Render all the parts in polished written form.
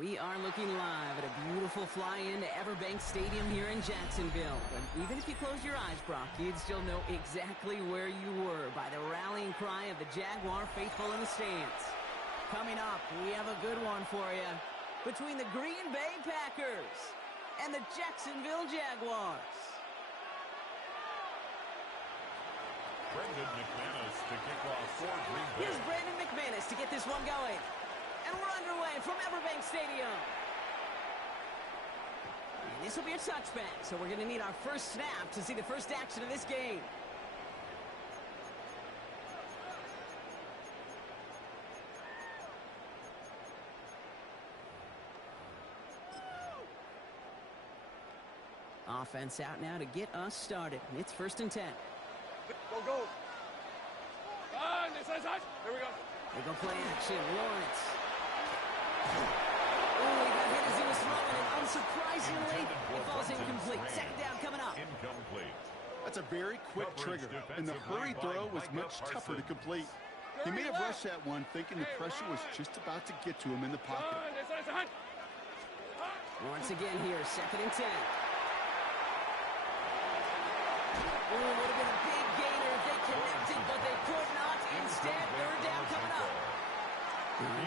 We are looking live at a beautiful fly-in to Everbank Stadium here in Jacksonville. But even if you close your eyes, Brock, you'd still know exactly where you were by the rallying cry of the Jaguar faithful in the stands. Coming up, we have a good one for you. Between the Green Bay Packers and the Jacksonville Jaguars. Brendan McManus to kick off for Green Bay. Here's Brandon McManus to get this one going. And we're underway from Everbank Stadium. And this will be a touchback, so we're going to need our first snap to see the first action of this game. Offense out now to get us started. It's 1st and 10. Go, go. Here we go. They go play action. Lawrence. Oh, he got hit as he was throwing, and unsurprisingly, it falls incomplete. 2nd down coming up. Incomplete. That's a very quick trigger, and the hurry throw was much tougher to complete. He may have rushed that one thinking the pressure was just about to get to him in the pocket. Once again here, 2nd and 10. Oh, it would have been a big gainer if they connected, but they could not. Instead, 3rd down coming up.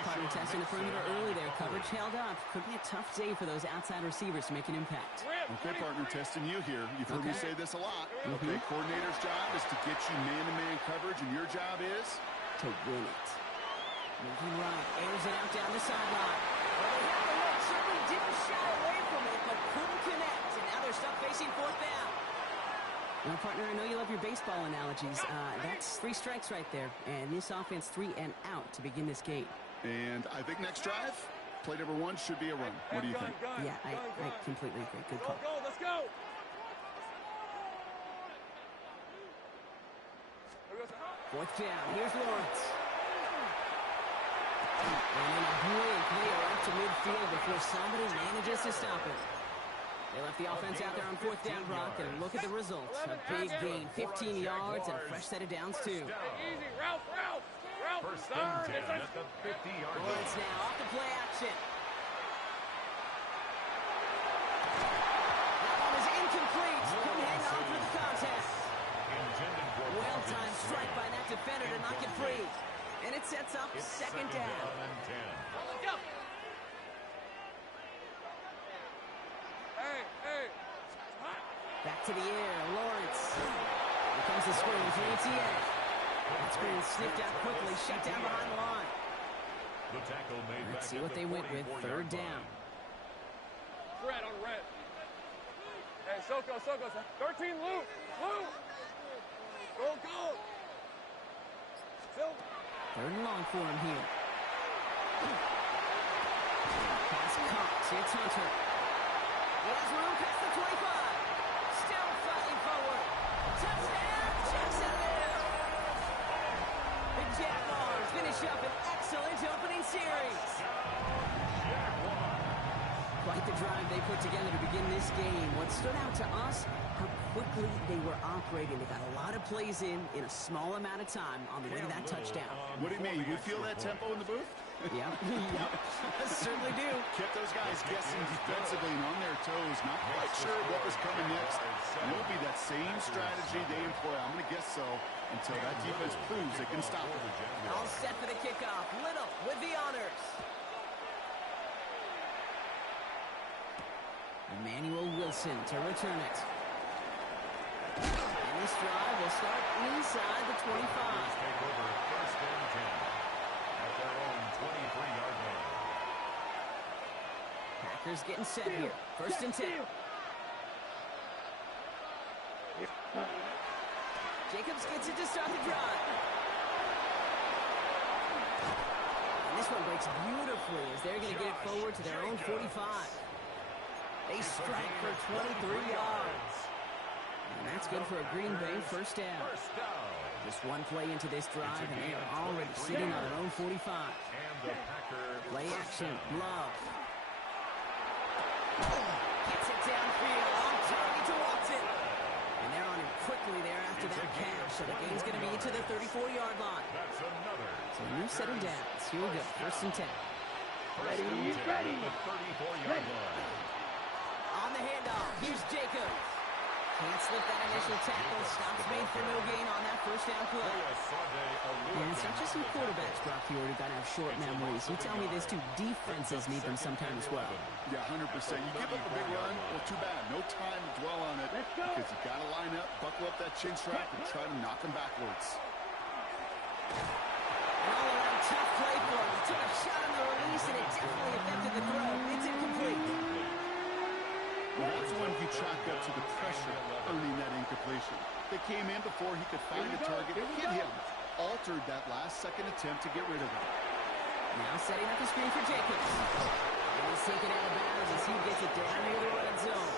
Partner testing the perimeter early there. Coverage held up. Could be a tough day for those outside receivers to make an impact. Okay, partner, testing you here. You've heard me say this a lot. Okay, coordinator's job is to get you man-to-man coverage, and your job is to win it. Moving right, airs it out down the sideline. Well, they had the look, certainly didn't shy away from it, but couldn't connect. And now they're stuck facing 4th down. Well, partner, I know you love your baseball analogies. That's 3 strikes right there. And this offense 3 and out to begin this game. And I think next drive, play number 1 should be a run. What do you think? Yeah, I completely agree. Good call. Go, let's go. 4th down. Here's Lawrence. And then a brilliant play up to midfield before somebody manages to stop it. They left the offense out there on 4th down, Brock, and look at the results. A big gain, 15 yards, and a fresh set of downs, too. Easy, Ralph. 1st and 10 at the 50-yard line. Lawrence now off the play action. That one is incomplete. Couldn't hang on for the contest. Well-timed strike by that defender to knock it free. And it sets up 2nd down. Let's go. Hey. Back to the air, Lawrence. Here comes the screen for ETA. That screen sniffed out quickly, shut down behind the line. The tackle made. Let's see what they went with. 3rd down. Red on red. Hey, Soko. 13, Lou. Go. Still. 3rd and long for him here. Pass caught. It's Hunter. He has room past the 25. Still fighting forward. Touchdown, Jacksonville! The Jaguars finish up an excellent opening series. Quite the drive they put together to begin this game. What stood out to us, how quickly they were operating. They got a lot of plays in a small amount of time on the way to that touchdown. What do you mean? You feel that tempo in the booth? Yep. Certainly do. Kept those guys guessing defensively and on their toes. Not quite sure what was coming next. And it'll be that same strategy they employ. I'm going to guess so until that defense proves they can stop it. All set for the kickoff. Little with the honors. Emmanuel Wilson to return it. And this drive will start inside the 25. Take over 1st and 10 at their own 23-yard line. Packers getting set here. 1st and 10. Jacobs gets it to start the drive. And this one breaks beautifully as they're going to get it forward to their own 45. They strike for 23 yards. And that's good for a Green Bay 1st down. Just one play into this drive, and they are already sitting on their own 45. And the Packer Play action, Love. Gets it downfield, on target to Watson. And they're on him quickly there after that catch. So the game's going to be to the 34-yard line. That's another. So a new set of downs. Here we go, 1st and 10. First and 10 at the 34-yard line. On the handoff, here's Jacobs. Can't slip that initial tackle. Stops made for no gain on that first down play. And it's not just some quarterbacks, Brock, here who got to have short memories. You tell me this too, defenses need them sometimes as well. Yeah, 100%. You give up a big run, well, too bad. No time to dwell on it because you got to line up, buckle up that chin strap, and try to knock them backwards. An all-around tough play for him. He took a shot on the release, and it definitely affected the throw. It's incomplete. Well, that's when he tracked up to the pressure, earning that incompletion. They came in before he could find a target, hit him, altered that last-second attempt to get rid of it. Now setting up the screen for Jacobs. And he's taken out of bounds as he gets it down near the red zone.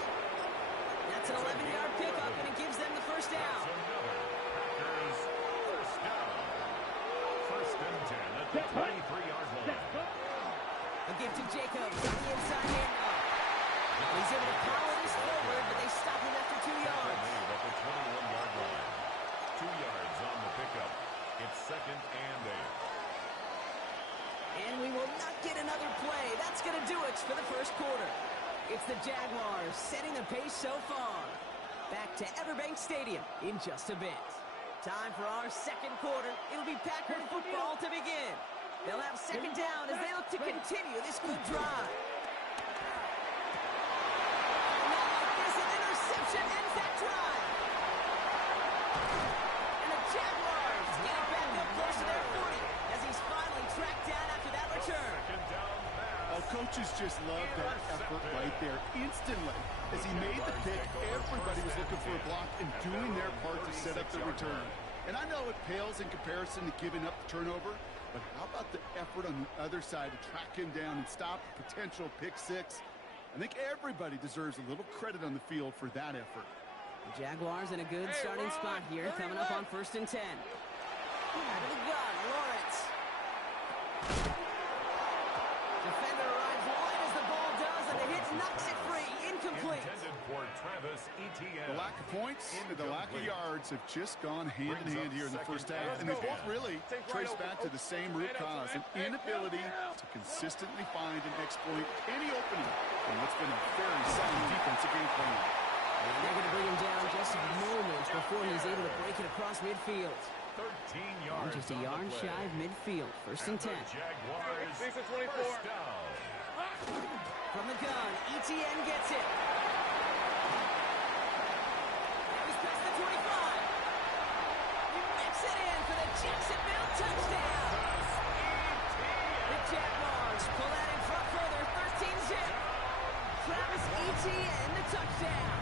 That's an 11-yard pickup, and it gives them the first down. Packers first down. First and 10 at the 23-yard line. A give to Jacobs on the inside handoff. He's able to power this forward, but they stop him after 2 yards. At the 21-yard line. 2 yards on the pickup. It's second and 8. And we will not get another play. That's going to do it for the first quarter. It's the Jaguars setting the pace so far. Back to Everbank Stadium in just a bit. Time for our second quarter. It'll be Packer football to begin. They'll have second down as they look to continue this good drive. Ends that drive. And the Jaguars get it back up close to their 40 as he's finally tracked down after that return. Oh, coaches just love that effort right there instantly. As he made the pick, everybody was looking for a block and doing their part to set up the return. And I know it pales in comparison to giving up the turnover, but how about the effort on the other side to track him down and stop a potential pick six? I think everybody deserves a little credit on the field for that effort. The Jaguars in a good starting spot here, coming up on 1st and 10. Out of the gun, Lawrence. Defender arrives wide as the ball does, and the hit knocks it free. Incomplete. Intended for Travis Etienne. The lack of points and the lack of yards have just gone hand in hand here in the first half, and they both really trace back to the same root cause, an inability to consistently find and exploit any opening in what's been a very sound defensive game plan. And they're going to bring him down just moments before he's able to break it across midfield. 13 yards. Just a yard shy of midfield. 1st and 10. Jaguars First down. From the gun, Etienne gets it. Now he's past the 25. He makes it in for the Jacksonville touchdown. The Jaguars pull out in front further, 13-zip. Travis Etienne, the touchdown.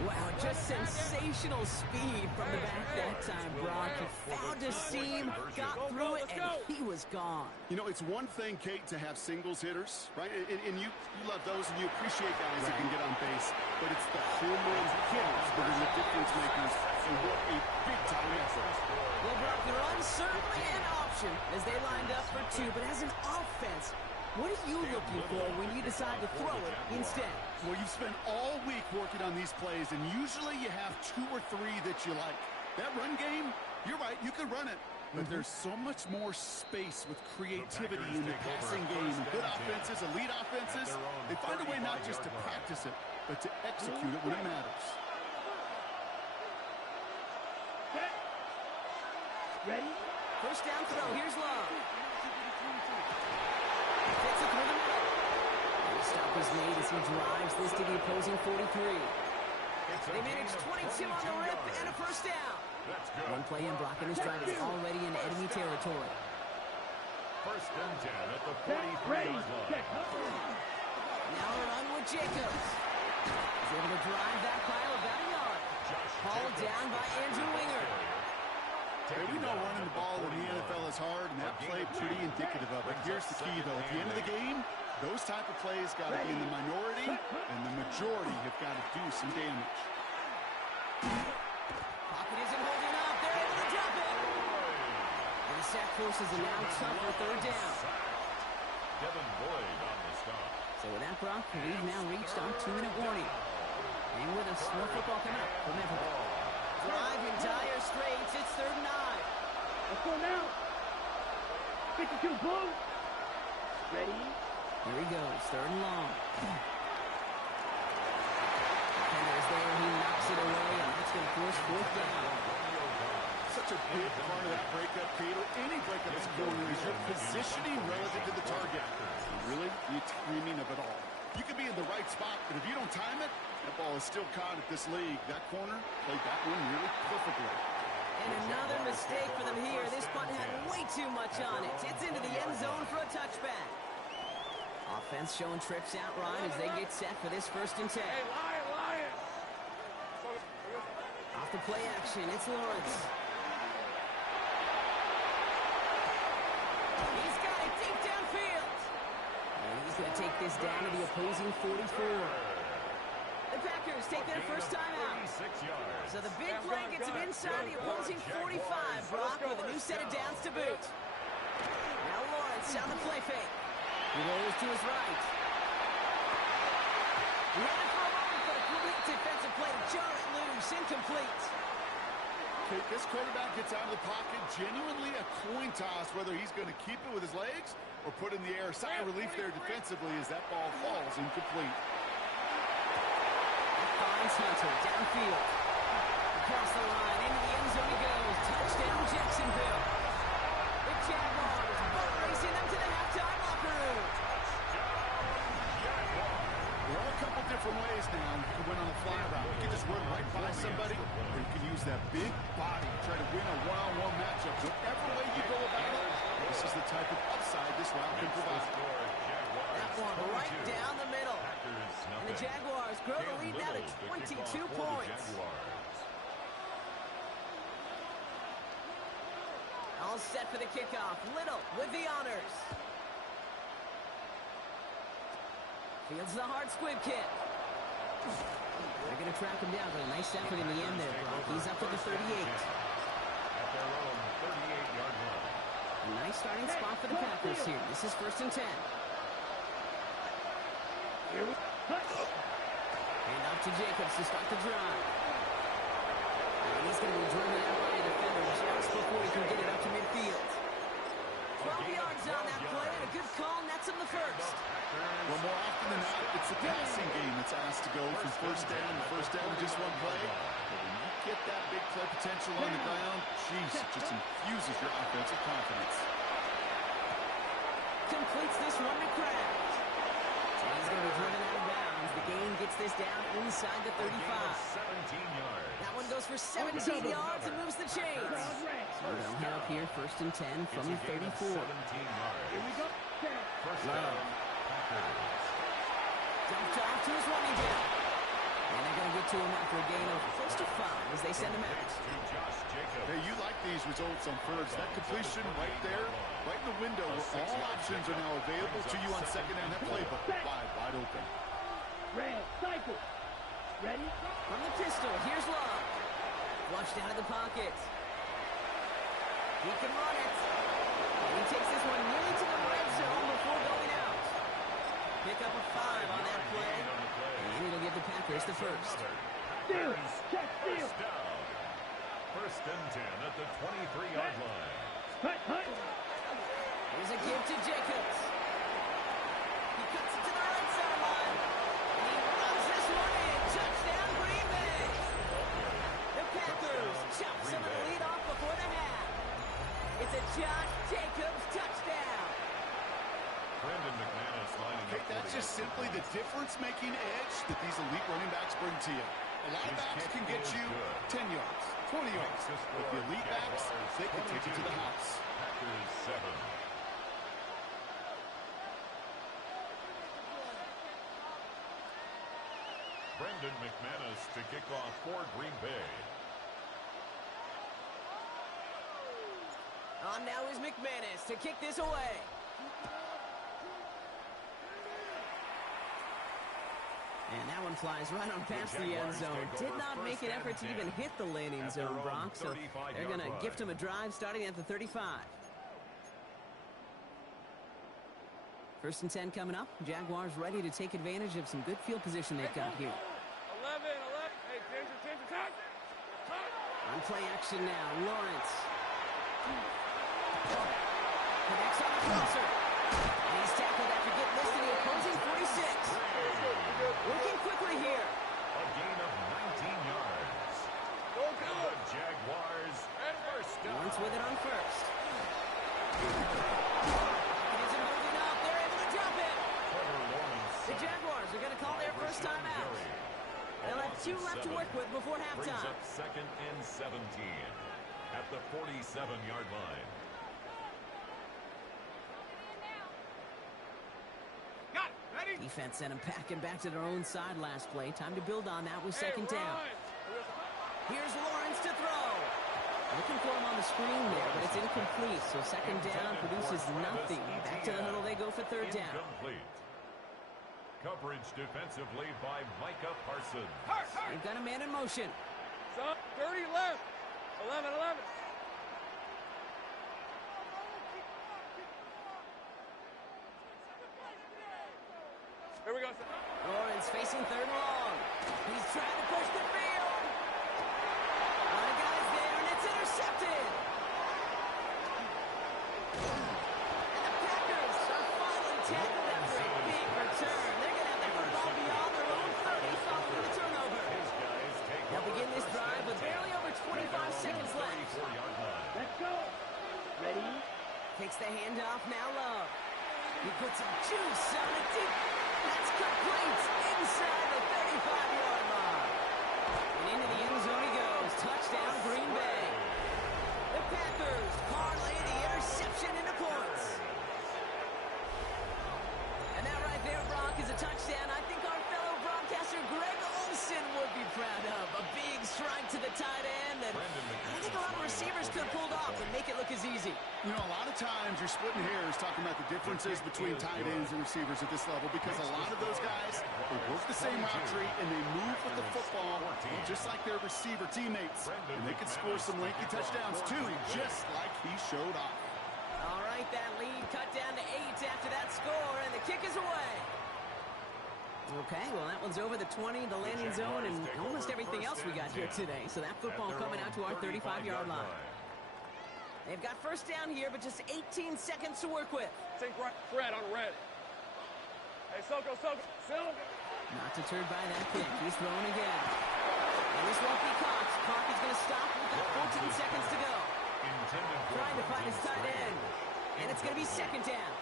Wow, just sensational speed from the back that time, Brock. He found a seam, got through it, and he was gone. You know, it's one thing, Kate, to have singles hitters, right? And you love those and you appreciate guys that can get on base. But it's the home run hitters that are the difference makers. And what a big-time effort. Well, Brock, the run certainly an option as they lined up for 2. But as an offense, what are you looking for when you decide to throw it instead? Well, you've spent all week working on these plays, and usually you have 2 or 3 that you like. That run game, you're right, you could run it. But there's so much more space with creativity in the passing game. And good offenses, elite offenses, they find a way not just to practice it, but to execute it when it matters. Ready? First down throw. Here's Love. Fits it through the middle. And the stop is made as he drives this to the opposing 43. They manage 22 on the rip and a first down. One play in blocking his drive is already in enemy territory. First and 10 at the 43-yard line. Now a run with Jacobs. He's able to drive that pile about a yard. Hauled down by Andrew Winger. Hey, we know running the ball in the NFL is hard, and that play pretty indicative of it. Here's the key, though. At the end of the game, those type of plays got to be in the minority, and the majority have got to do some damage. Pocket isn't holding up. They're able to drop it. And the sack forces are now tough for 3rd down. Devin Boyd on the stop. So with that, Brock, we've now reached our 2-minute warning. Hang with us. More football coming up from Everett. Drive in dire straits. It's 3rd and 9. Let's go now. 52 blue. Ready? Here he goes, 3rd and long. Defender is there, he knocks it away, and that's going to force 4th down. Such a big part of that breakup, Cato. Any breakup is corner is your positioning relative to the target. Really, the timing of it all. You can be in the right spot, but if you don't time it, that ball is still caught at this league. That corner played that one really perfectly. And another mistake for them here. This punt had way too much on it. It's into the end zone for a touchback. Offense showing trips out, Ryan, as they get set for this 1st and 10. Hey, Lion! Off the play action, it's Lawrence. He's got it deep downfield. And he's going to take this down to the opposing 44. The Packers take their first time out. So the big play gets him inside the opposing 45, Brock, with a new set of downs to boot. Now Lawrence on the play fake. He rolls to his right. Ran for a moment, but a complete defensive play to jar it loose. Incomplete. Okay, this quarterback gets out of the pocket. Genuinely a coin toss whether he's going to keep it with his legs or put in the air. Sigh of relief there defensively as that ball falls incomplete. Finds Hunter downfield. Across the line, into the end zone he goes. Touchdown, Jacksonville. The Jaguars boat racing them to the halftime locker room. There are a couple different ways now to win on a fly route. You can just run right by somebody, or you can use that big body to try to win a one-on-one matchup. Whichever way you go about it, this is the type of upside this route can provide. That one right down the middle. And the Jaguars grow the lead now to 22 points. All set for the kickoff. Little with the honors. Fields the hard squib kick. They're going to track him down, but a nice effort in the end there, Brock. He's up to the 38. At their own 38-yard line. A nice starting spot for the Packers here. This is 1st and 10. Hand off to Jacobs to start the drive. And he's going to be driven out by a defender just before he can get it up to midfield. 12 yards on that play, and a good call nets him the first. Well, more often than not, it's the passing game that's asked to go from first down to just one play. But when you get that big play potential on the ground, geez, it just infuses your offensive confidence. Completes this one to Kraft. And he's going to be driven out of bounds. The gain gets this down inside the 35. 17 yards. That one goes for 17 yards and moves the chains. So they'll head up here 1st and 10 from the 34. 17 yards. Here we go. First down. Dumped off to his running back. And they're going to get to him after a gain of close to 5 as they send him out. Hey, you like these results on first. That completion right there, right in the window where all options are now available to you on second down. That playbook wide open. Red, cycle. Ready? From the pistol, here's Love. Flushed out of the pocket. He can run it. And he takes this one nearly to the red zone before going out. Pick up a 5 on that play. And it'll give the Packers the first. Steal. Check steal. First and 10 at the 23-yard line. Hut. Here's a give to Jacobs. He cuts it to the right sideline. And he runs this one in. Touchdown, Green Bay. The Packers chop some of the lead off before the half. It's a Josh Jacobs touchdown. Brendan McManus lining up. That's just simply the difference-making edge that these elite running backs bring to you. A lot of backs can get you 10 yards, 20 yards. But the elite backs, they can take it to the house. Packers 7. Brendan McManus to kick off for Green Bay. On now is McManus to kick this away. And that one flies right on past the end zone. Did not make an effort to even hit the landing zone, Brock. So they're going to gift him a drive starting at the 35. 1st and 10 coming up. Jaguars ready to take advantage of some good field position they've got here. 11. Hey, Ginger, time. On play action now, Lawrence. Connects on the crosser. And he's tackled after getting this to the opposing 46. Working quickly here. A gain of 19 yards. Go, And the Jaguars first down. Lawrence with it on first. It isn't holding up. They're able to drop it. Trevor Lawrence. The Jaguars are going to call their first time out. They'll have 2 left to work with before Brings halftime. up 2nd and 17 at the 47-yard line. Got it. Ready? Defense sent him packing back to their own side last play. Time to build on that with second down. Here's Lawrence to throw. Looking for him on the screen there, but it's incomplete. So second down produces nothing. Back to the huddle they go for third down. Incomplete. Coverage defensively by Micah Parsons. They've got a man in motion. Son, 30 left. 11. Here we go, son. Lawrence facing third and long. He's trying to push the field. A lot of guys there, and it's intercepted. And the Packers are finally tackled after a big return. They're going to have the football beyond their own 30 following the turnover. His guys take They'll over begin this first drive and with 10 barely over 25 seconds left. 34-yard line. Let's go. Ready? Takes the handoff, now Love. He puts some juice on it deep. That's complete inside the 35-yard line. And into the end zone he goes. Touchdown, Green Bay. The Packers parlay the interception into points. And that right there, Brock, is a touchdown I think our fellow broadcaster Greg Olsen would be proud of. A big strike to the tight end that I think a lot of receivers could have pulled off and make it look as easy. You know, a lot of times you're splitting hairs talking about the differences between tight ends and receivers at this level because a lot of those guys, they work the same route tree and they move with the football just like their receiver teammates. And they can score some lengthy touchdowns too, just like he showed off. All right, that lead cut down to 8 after that score, and the kick is away. Okay, well, that one's over the 20, the landing zone, and almost everything else we got here today. So that football coming out to our 35-yard line. They've got first down here, but just 18 seconds to work with. Think right. Fred on red. Hey, Soko. Not deterred by that kick. He's throwing again. And this won't be caught. Clock is going to stop with about 14 seconds to go. Trying to find his tight end. And it's going to be second down.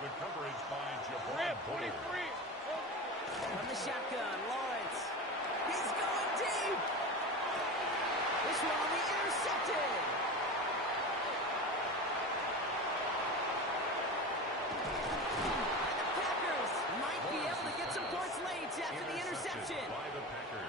The coverage by Red, Jabbar 23. From the shotgun, Lawrence. He's going deep. This one will be intercepted. And the Packers might be able to get some points late after the interception. by the Packers.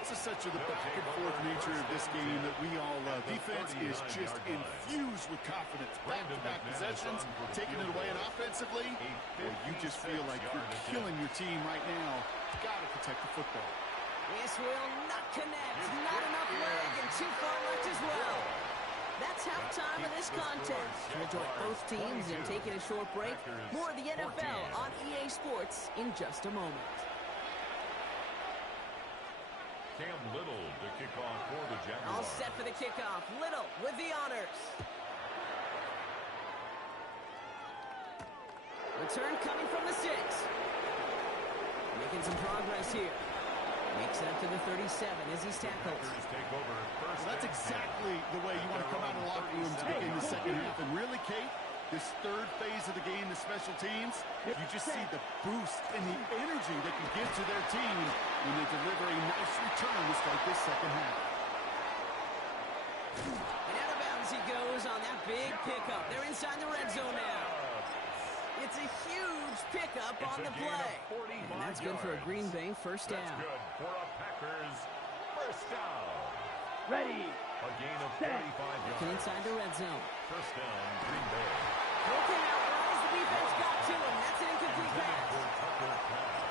This is such a the back and forth nature of this game that we all love. Defense is just infused with confidence. Back-to-back possessions, taking it away, and offensively, well, you just feel like you're killing your team right now. Got to protect the football. This will not connect. Not enough leg and too far left as well. That's halftime of this contest. We'll join both teams in taking a short break. More of the NFL on EA Sports in just a moment. Cam Little to kick off for the Jaguars. All set for the kickoff. Little with the honors. Return coming from the 6. Making some progress here. Makes it up to the 37 as he's tackled. Take over first. Well, that's exactly the way you want to come out of the locker room to begin the second half. And really, Kate, this third phase of the game, the special teams, you just see the boost and the energy they can give to their team when they deliver a nice return to start this second half. And out of bounds he goes on that big pickup. They're inside the red zone now. It's a huge pickup on the play. And that's good for a Green Bay first down. That's good for a Packers first down. Ready. A gain of 45 yards. Inside the red zone. First down, Green Bay. Broken out wise, the defense got to him. That's an incomplete pass.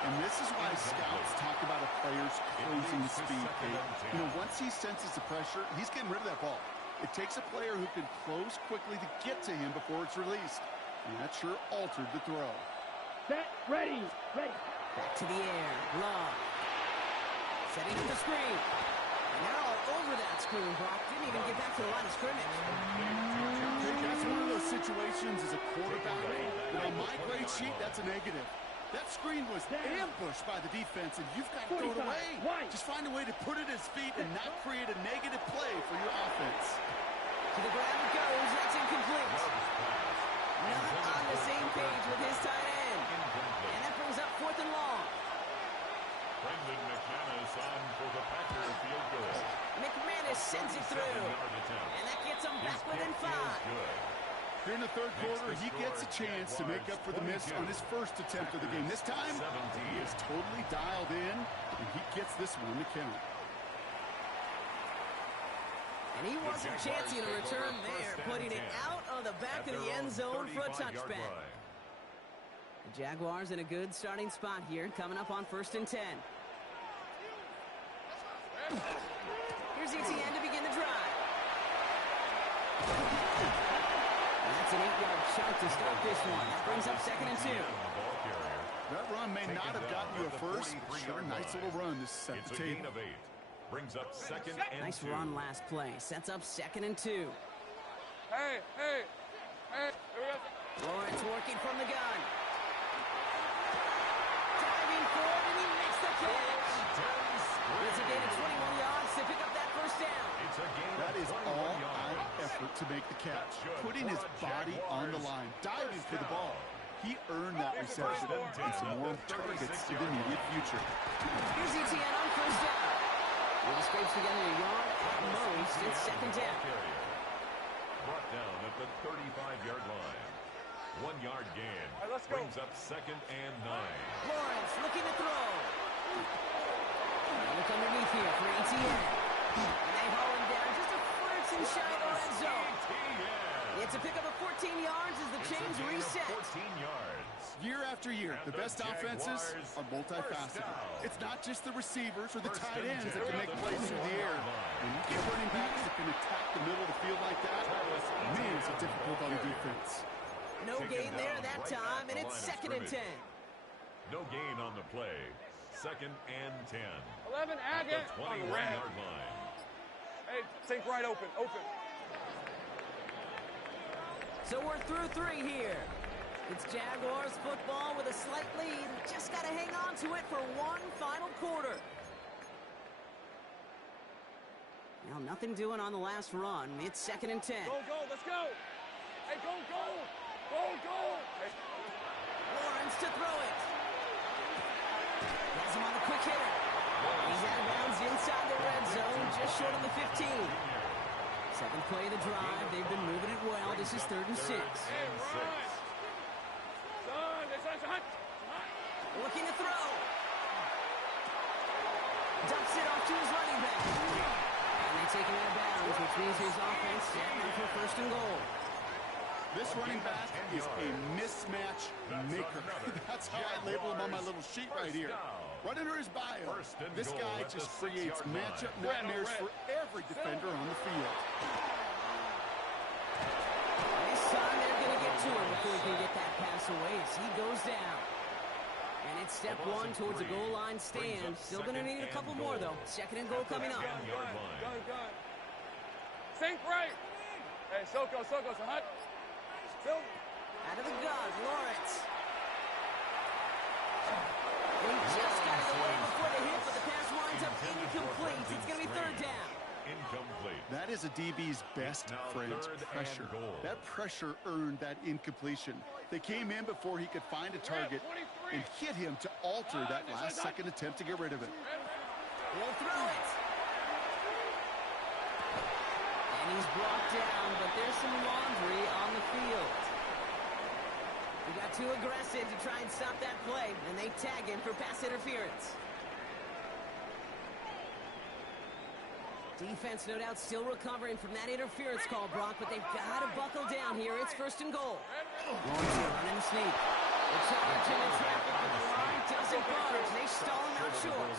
And this is why scouts talk about a player's closing speed, Kate. You know, once he senses the pressure, he's getting rid of that ball. It takes a player who can close quickly to get to him before it's released. And that sure altered the throw. Set. Ready. Back to the air. Long. Setting up the screen. And they're all over that screen, Brock. Didn't even get back to the line of scrimmage. That's one of those situations as a quarterback that on my grade sheet, that's a negative. That screen was ambushed by the defense, and you've got to throw it away. Just find a way to put it at his feet and not create a negative play for your offense. To the ground it goes. That's incomplete. Not on the same page with his tight end. And that brings up 4th and long. Brendan McManus on for the Packer field goal. McManus sends it through. And that gets him back within 5. Here in the third quarter, he gets a chance to make up for the miss on his first attempt of the game. This time, he is totally dialed in, and he gets this one to count. And he wasn't chancing a return there, putting it out of the back of the end zone for a touchback. The Jaguars in a good starting spot here, coming up on 1st and 10. Here's ETN to begin the drive. And that's an 8-yard chunk to start this one. That brings up 2nd and 2. That run may not have gotten you a first, but sure, nice little run to set the table. Brings up 2nd and 2. Nice run last play. Sets up 2nd and 2. Hey. Lawrence working from the gun. Diving forward, and he makes the catch. It's a gain of 21 yards to pick up that first down. That is all-out effort to make the catch, putting his body on the line, diving for the ball. He earned that reception and some more targets in the immediate future. Here's ETN on 1st down. He scrapes together a yard at most. It's 2nd down. Brought down at the 35-yard line. 1-yard gain. Brings up 2nd and 9. Lawrence looking to throw. Look underneath here for ETN. And they haul him down just a foot or two shy of the red zone. It's a pickup of 14 yards as the chains reset. 14 yards. Year after year, the best offenses are multifaceted. It's not just the receivers or the tight ends that can make plays through the air. When you get running backs that can attack the middle of the field like that, man, it's a difficult on the defense. No gain there that time, and it's 2nd and 10. No gain on the play. 2nd and 10. 11, Agate on the red. 21-yard line. Hey, think right open. So we're through 3 here. It's Jaguars football with a slight lead. Just got to hang on to it for one final quarter. Now, nothing doing on the last run. It's 2nd and 10. Go, let's go. Hey, go. Hey. Lawrence to throw it. Has him on the quick hitter. He's out of bounds inside the red zone, just short of the 15. 7th play of the drive. They've been moving it well. This is 3rd and 6. Looking to throw. Dumps it off to his running back. And they take him out of bounds, which means his offense setting up for 1st and goal. This running back is a mismatch maker. That's how I label him on my little sheet right here. Right under his bio, this guy just creates matchup nightmares for every defender on the field. This time they're going to get to him before he can get that pass away as he goes down. And it's step 1 towards a goal line stand. Still going to need a couple more, though. 2nd and goal coming up. Gun. Think right. Hey, Soko, hot. Out of the gun, Lawrence. He just got it away before the hit, but the pass winds up incomplete. It's going to be 3rd down. Incomplete. That is a DB's best friend, pressure. That pressure earned that incompletion. They came in before he could find a target and hit him to alter that last-second attempt to get rid of it. He'll throw it. And he's brought down, but there's some laundry on the field. He got too aggressive to try and stop that play, and they tag him for pass interference. Defense, no doubt, still recovering from that interference call, Brock, but they've got to buckle down here. It's 1st and goal. Lawrence running the sneak. The charge in the traffic, but the line doesn't budge. They stall him out short.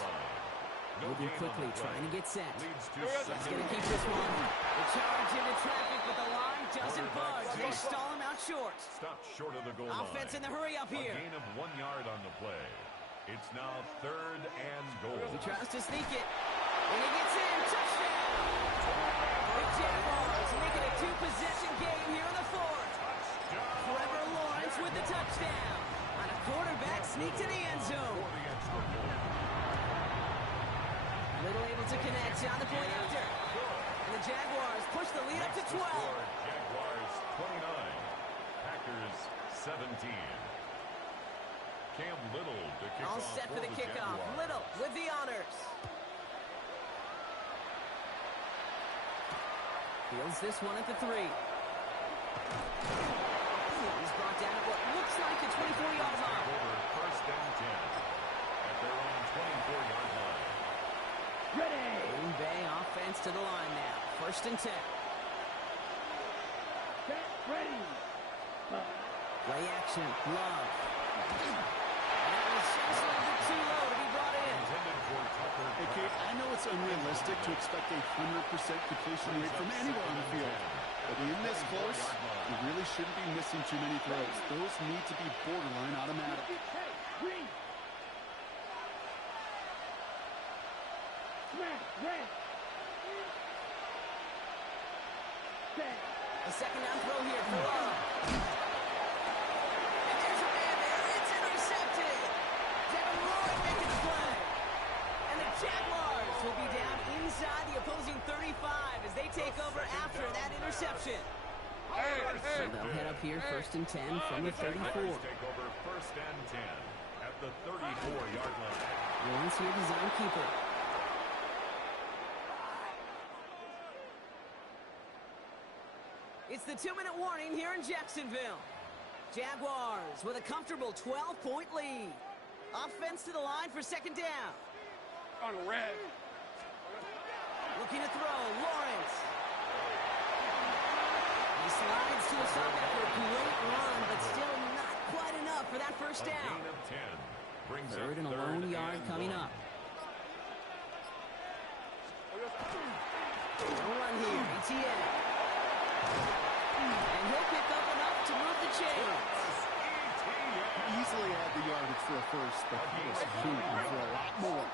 Moving quickly, trying to get set. He's going to keep this one. The charge into traffic, but the line doesn't budge. They stall him out short. Stopped short of the goal line. Offense in the hurry up here. A gain of 1 yard on the play. It's now 3rd and goal. He tries to sneak it. And he gets in. Touchdown. The Jaguars make it a two-possession game here in the fourth. Trevor Lawrence with the touchdown. On a quarterback sneak to the end zone. Little able to connect on the point after. And the Jaguars push the lead up to 12. Jaguars 29. Packers 17. Cam Little to kick All off set for the kickoff. Jaguars. Little with the honors. Fields this one at the 3. He's brought down at what looks like the 24-yard line. Over first and 10 at their own 24-yard line. Ready. Green Bay offense to the line now. First and 10. Set. Ready. Play action. Love. That was just a little bit too low to be brought in. Intended for Tucker. Hey, Kate, I know it's unrealistic to expect a 100% completion rate from anywhere on the field. But in this close, you really shouldn't be missing too many throws. Those need to be borderline automatic. Green. Smash. Red. Set. A second down throw here for Love. And there's a man there. It's intercepted. Devin Lloyd making the play. And the Jaguars will be down inside the opposing 35 as they take over after that interception. So they'll head up here first and 10 from the 34. Packers take over first and 10 at the 34-yard line. Lawrence here to zone keeper. It's the 2-minute warning here in Jacksonville. Jaguars with a comfortable 12-point lead. Offense to the line for second down. On red. Looking to throw, Lawrence. He slides to a stop after a great run, but still not quite enough for that first A down. gain of 10 brings Third up and a lone yard and coming 1. up. No run here, ETN. And he'll pick up enough to move the chains. Easily had the yardage for a first, but he was hungry for a lot more.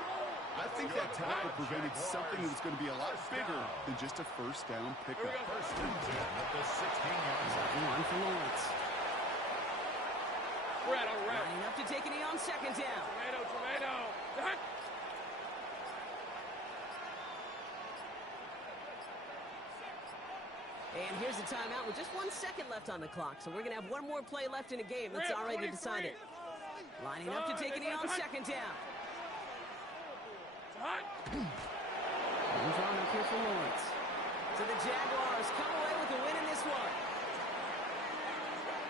I think that tackle prevented something that was going to be a lot bigger than just a first down pickup. First and 10 at the 16-yard line. One for Lawrence. Red on red. Lining up to take a knee on second down. Tomato. Hut. And here's the timeout with just 1 second left on the clock. So we're going to have one more play left in a game that's already decided. Lining up to take a knee on second down. Hut. And drawn up here for Lawrence. So the Jaguars come away with a win in this one.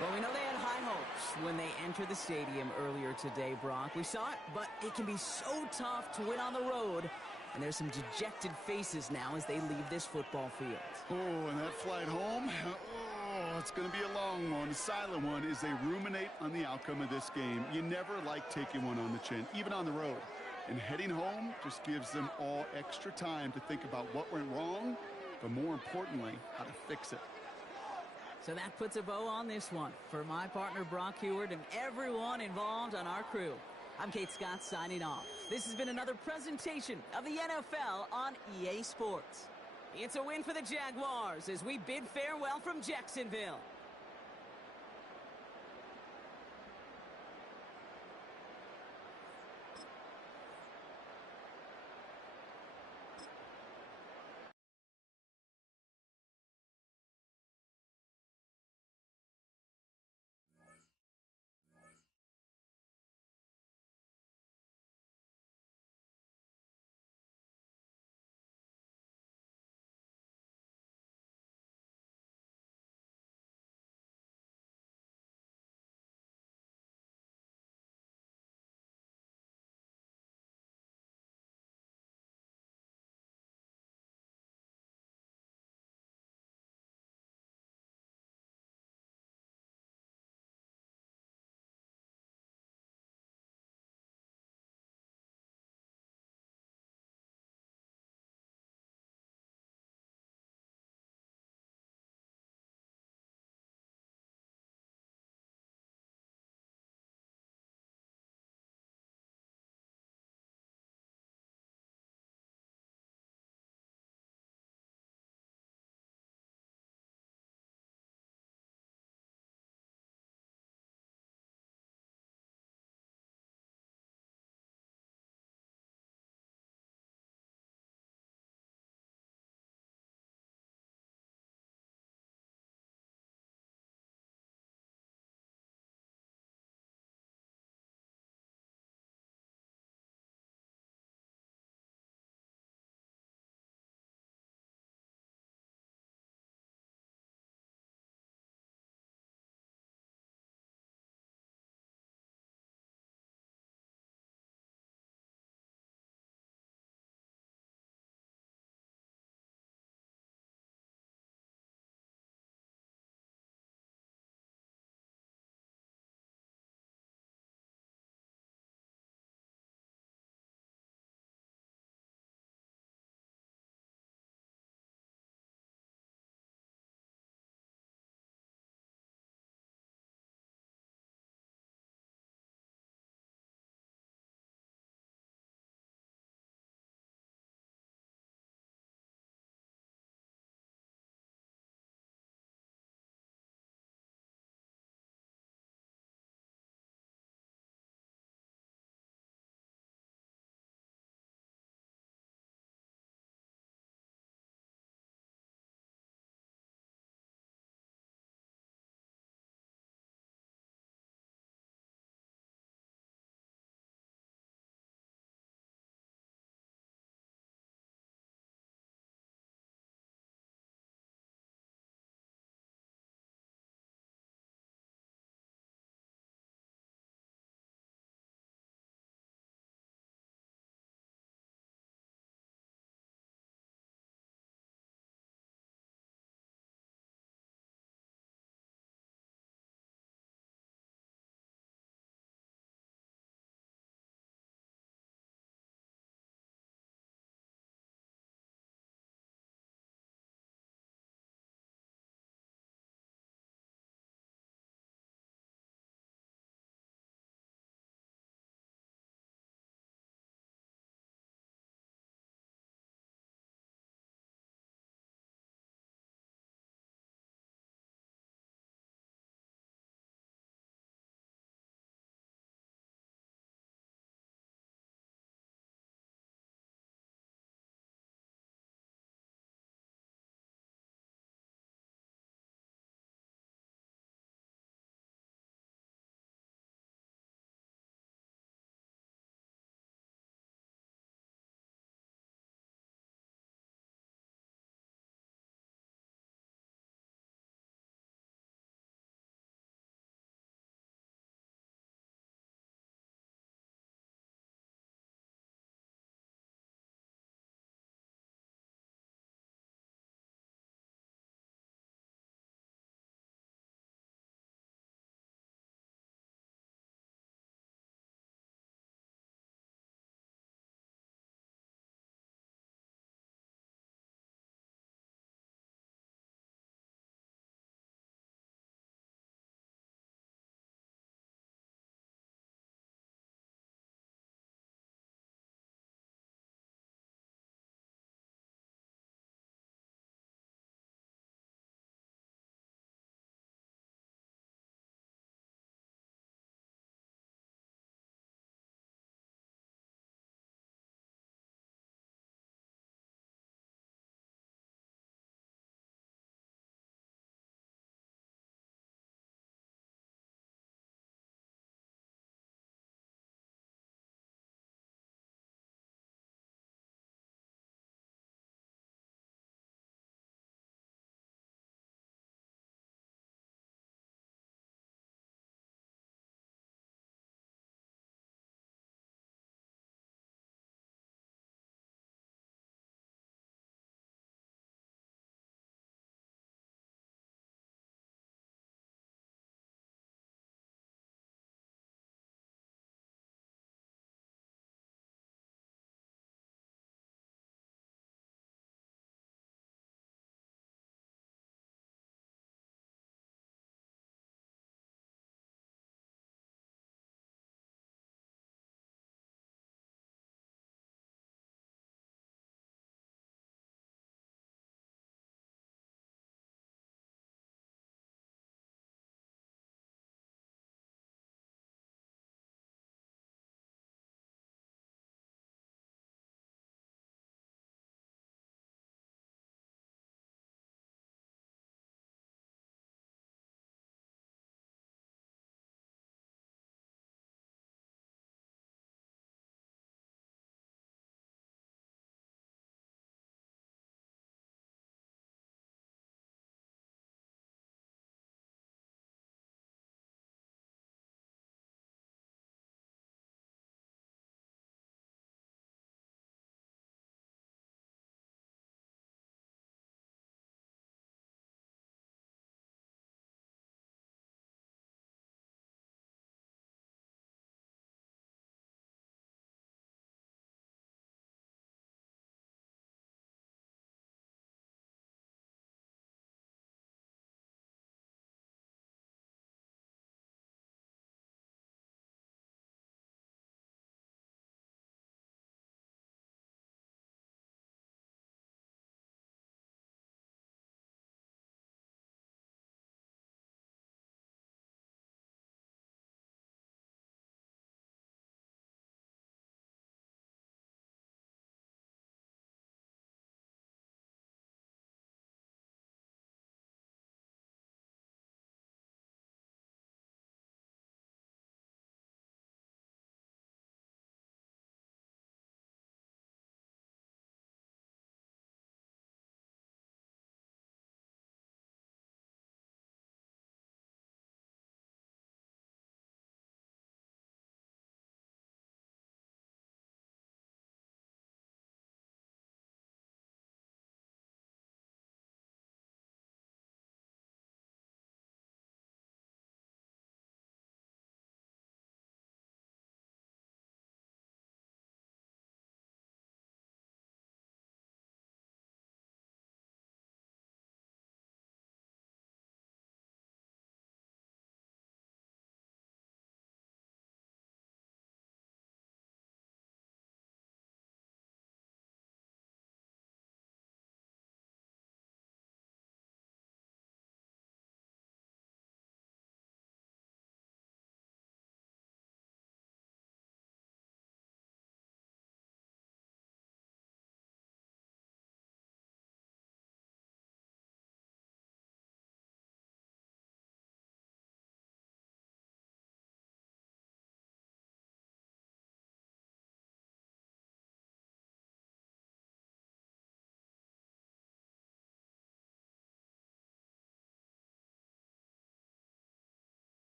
Well, we know they had high hopes when they entered the stadium earlier today, Brock. We saw it, but it can be so tough to win on the road. And there's some dejected faces now as they leave this football field. Oh, and that flight home, oh, it's going to be a long one, a silent one, as they ruminate on the outcome of this game. You never like taking one on the chin, even on the road. And heading home just gives them all extra time to think about what went wrong, but more importantly, how to fix it. So that puts a bow on this one. For my partner, Brock Heward, and everyone involved on our crew, I'm Kate Scott signing off. This has been another presentation of the NFL on EA Sports. It's a win for the Jaguars as we bid farewell from Jacksonville.